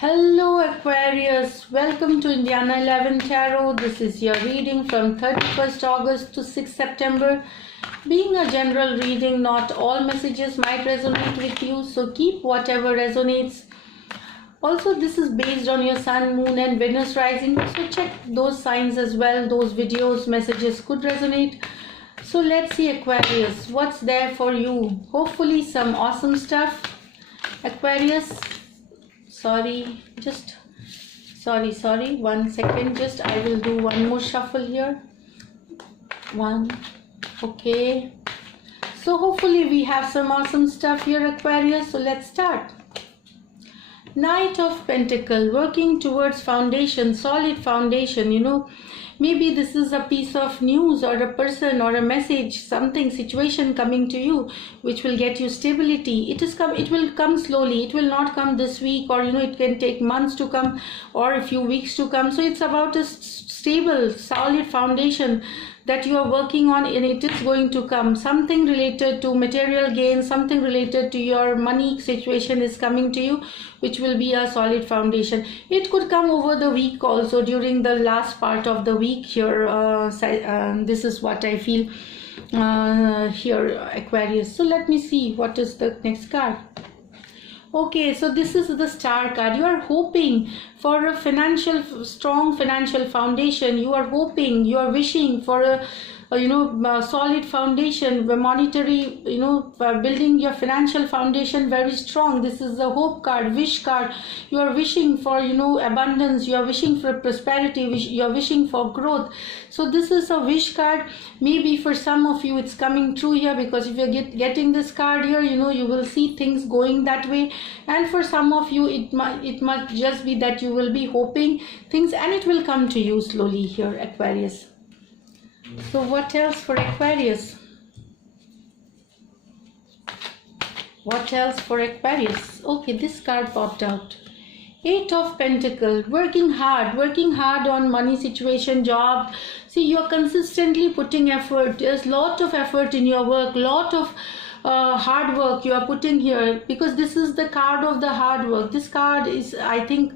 Hello Aquarius, welcome to Indiana 11 Tarot. This is your reading from 31st August to 6th September. Being a general reading, not all messages might resonate with you, so keep whatever resonates. Also, this is based on your Sun, Moon and Venus rising, so check those signs as well. Those videos, messages could resonate. So let's see Aquarius, what's there for you? Hopefully some awesome stuff. Aquarius, sorry, 1 second, just I will do one more shuffle here. Okay, so hopefully we have some awesome stuff here Aquarius. So let's start. Knight of Pentacle, working towards foundation, solid foundation. Maybe this is a piece of news or a person or a message, something, situation coming to you which will get you stability. It will come slowly. It will not come this week, or it can take months to come or a few weeks to come. So it's about a stable, solid foundation that you are working on, and it is going to come. Something related to material gain, something related to your money situation is coming to you, which will be a solid foundation. It could come over the week also, during the last part of the week here. This is what I feel here Aquarius. So let me see what is the next card. Okay, so this is the Star card. You are hoping for a strong financial foundation. You are hoping, you are wishing for a solid foundation, monetary, building your financial foundation very strong. This is the hope card, wish card. You are wishing for, abundance. You are wishing for prosperity. You are wishing for growth. So this is a wish card. Maybe for some of you it's coming true here, because if you're getting this card here, you will see things going that way. And for some of you, it must just be that you will be hoping things and it will come to you slowly here Aquarius. So what else for Aquarius? What else for Aquarius? Okay, this card popped out. 8 of Pentacles, working hard on money situation, job. See, you're consistently putting effort. There's lot of effort in your work, lot of hard work you are putting here, because this is the card of the hard work. This card is, I think,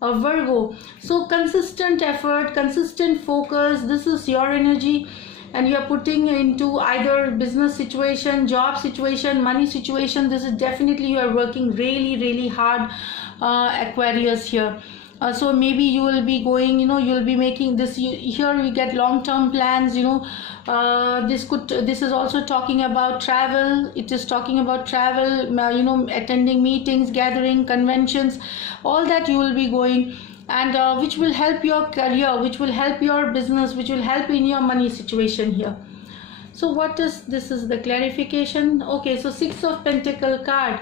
Virgo. So consistent effort, consistent focus, this is your energy, and you are putting into either business situation, job situation, money situation. This is definitely, you are working really hard Aquarius here. So maybe you will be going, you will be making this, here we get long-term plans. This is also talking about travel. It is talking about travel, attending meetings, gathering, conventions, all that you will be going, and which will help your career, which will help your business, which will help in your money situation here. So what is this? Is the clarification. Okay, so 6 of Pentacle card.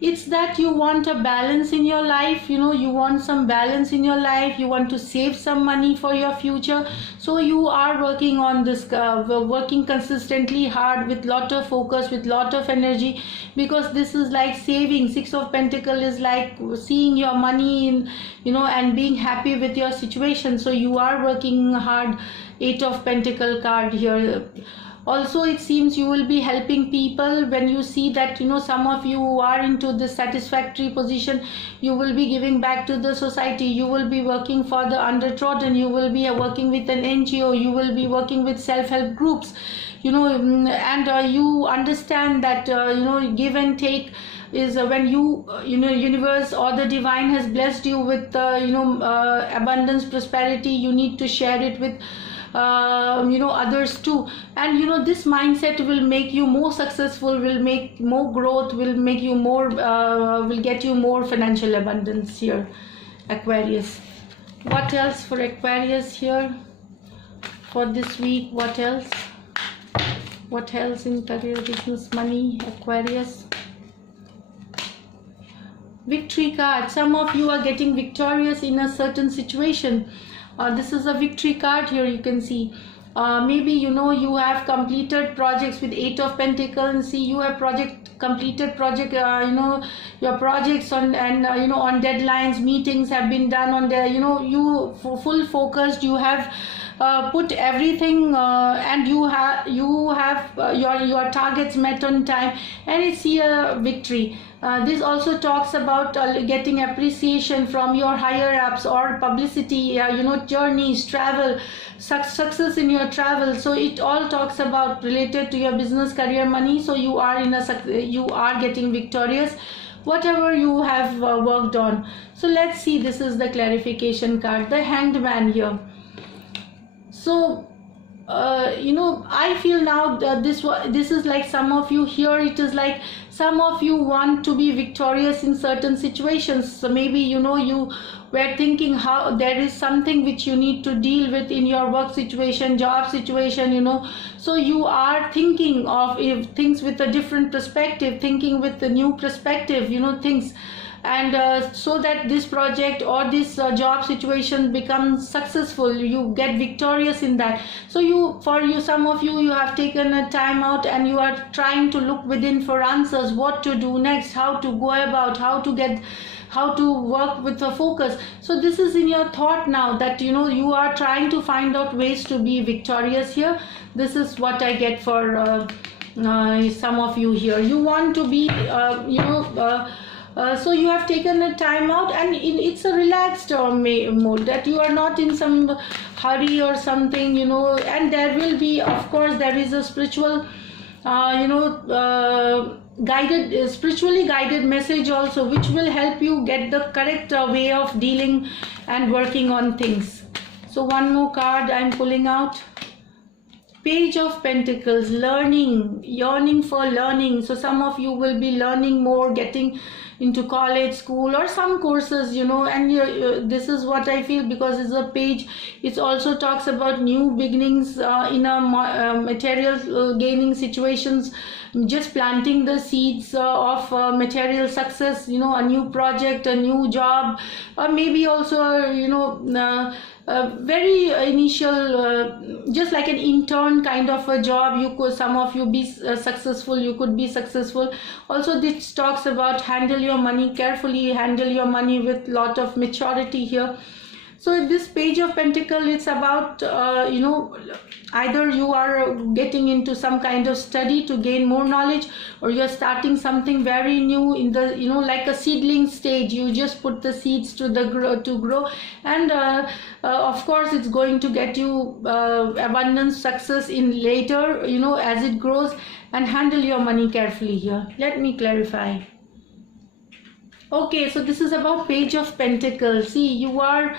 It's that you want a balance in your life. You want some balance in your life. You want to save some money for your future. So you are working on this, working consistently hard with lot of focus, with lot of energy, because this is like saving. 6 of Pentacle is like seeing your money in, and being happy with your situation. So you are working hard. 8 of Pentacle card here. Also, it seems you will be helping people. When you see that, some of you who are into this satisfactory position, you will be giving back to the society. You will be working for the undertrodden. You will be working with an NGO. You will be working with self-help groups, and you understand that, give and take is when universe or the divine has blessed you with, abundance, prosperity. You need to share it with others too, and this mindset will make you more successful, will make more growth, will make you more, will get you more financial abundance here Aquarius. What else for Aquarius here for this week? What else in career, business, money Aquarius? Victory card. Some of you are getting victorious in a certain situation. This is a victory card here, you can see. Maybe you have completed projects with 8 of Pentacles. See, you have completed project, your projects on, and on deadlines, meetings have been done on there. You full focused. You have put everything and you have your targets met on time, and it's here victory. This also talks about getting appreciation from your higher ups or publicity, journeys, travel, success in your travel. So it all talks about related to your business, career, money. So you are getting victorious whatever you have worked on. So let's see, this is the clarification card, the Hanged Man here. So I feel now that this is like some of you here, it is like some of you want to be victorious in certain situations. So maybe you were thinking how there is something which you need to deal with in your work situation, job situation, so you are thinking of things with a different perspective, thinking with a new perspective, things, and so that this project or this job situation becomes successful, you get victorious in that. So some of you have taken a time out and you are trying to look within for answers, what to do next, how to go about, how to work with a focus. So this is in your thought now, that you are trying to find out ways to be victorious here. This is what I get for some of you here. You want to be so you have taken a time out, and it's a relaxed mode, that you are not in some hurry or something, and there will be, of course, there is a spiritual spiritually guided message also, which will help you get the correct way of dealing and working on things. So one more card I'm pulling out. Page of Pentacles, learning, yearning for learning. So some of you will be learning more, getting into college, school, or some courses, and this is what I feel, because it's a page. It also talks about new beginnings in a material gaining situations, just planting the seeds of material success, a new project, a new job, or maybe also very initial, just like an intern kind of a job. Some of you be successful, you could be successful. Also this talks about handle your money carefully, handle your money with lot of maturity here. So this Page of Pentacles, it's about either you are getting into some kind of study to gain more knowledge, or you're starting something very new in the like a seedling stage. You just put the seeds to grow, and of course it's going to get you abundance, success in later, as it grows. And handle your money carefully here. Let me clarify. Okay, so this is about Page of Pentacles. See, you want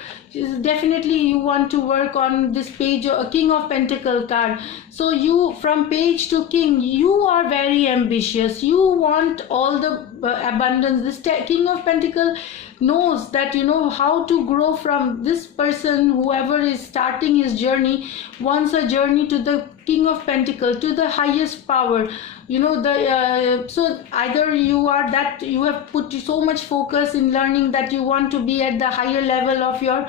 to work on this page, King of Pentacles card. So you, from page to king, you are very ambitious. You want all the abundance. This King of Pentacles knows that how to grow from this person. Whoever is starting his journey wants a journey to the King of Pentacles, to the highest power. So either you have put so much focus in learning that you want to be at the higher level of your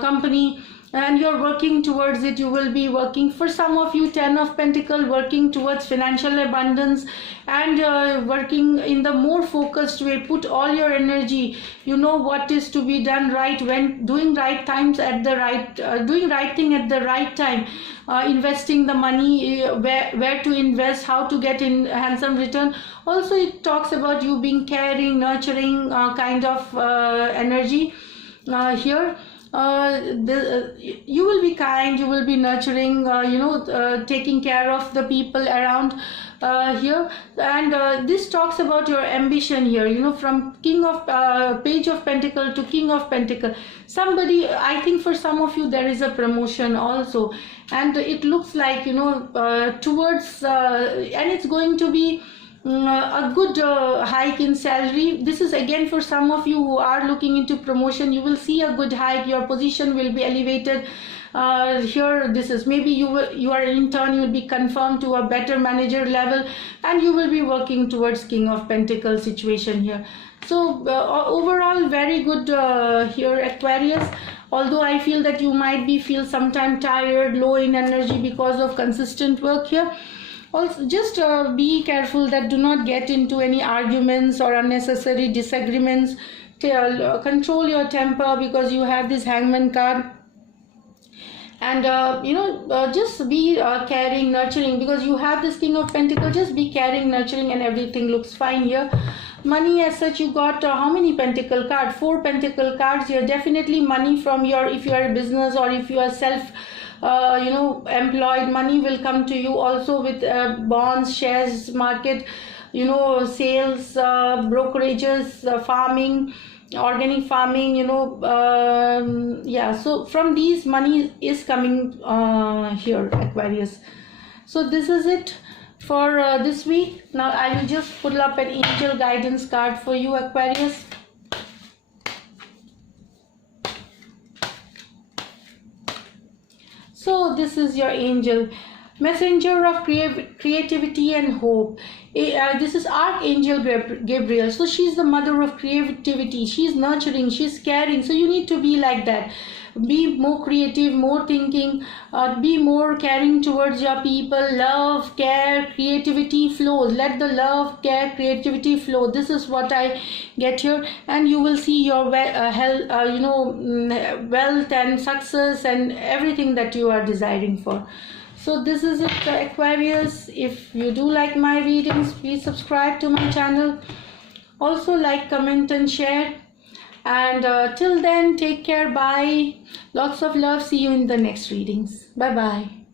company, and you're working towards it. You will be working, for some of you, 10 of Pentacles, working towards financial abundance, and working in the more focused way. Put all your energy, what is to be done right, when doing right times at the right, doing right thing at the right time, investing the money, where to invest, how to get in handsome return. Also it talks about you being caring, nurturing kind of energy here. You will be kind, you will be nurturing, taking care of the people around here. And this talks about your ambition here, from Page of Pentacles to King of Pentacles. Somebody, I think for some of you there is a promotion also, and it looks like towards and it's going to be a good hike in salary. This is again for some of you who are looking into promotion. You will see a good hike, your position will be elevated here. This is maybe you are an intern, you will be confirmed to a better manager level, and you will be working towards King of Pentacles situation here. So overall very good here, Aquarius. Although I feel that you might feel sometime tired, low in energy because of consistent work here. Also, just be careful that do not get into any arguments or unnecessary disagreements. Control your temper, because you have this Hangman card. and just be caring, nurturing, because you have this King of Pentacles. Just be caring, nurturing, and everything looks fine here. Money as such, you got how many pentacle cards? 4 pentacle cards here. Definitely money from your, if you are a business or if you are self employed, money will come to you also with bonds, shares market, sales, brokerages, farming, organic farming, yeah, so from these money is coming here, Aquarius. So this is it for this week. Now I will just pull up an angel guidance card for you, Aquarius. So this is your angel, messenger of creativity and hope. This is Archangel Gabriel. So she's the mother of creativity. She's nurturing, she's caring. So you need to be like that. Be more creative, more thinking, be more caring towards your people. Love, care, creativity flows. Let the love, care, creativity flow. This is what I get here, and you will see your wealth and success and everything that you are desiring for. So this is it, Aquarius. If you do like my readings, please subscribe to my channel. Also like, comment and share. And till then, take care. Bye. Lots of love. See you in the next readings. Bye bye.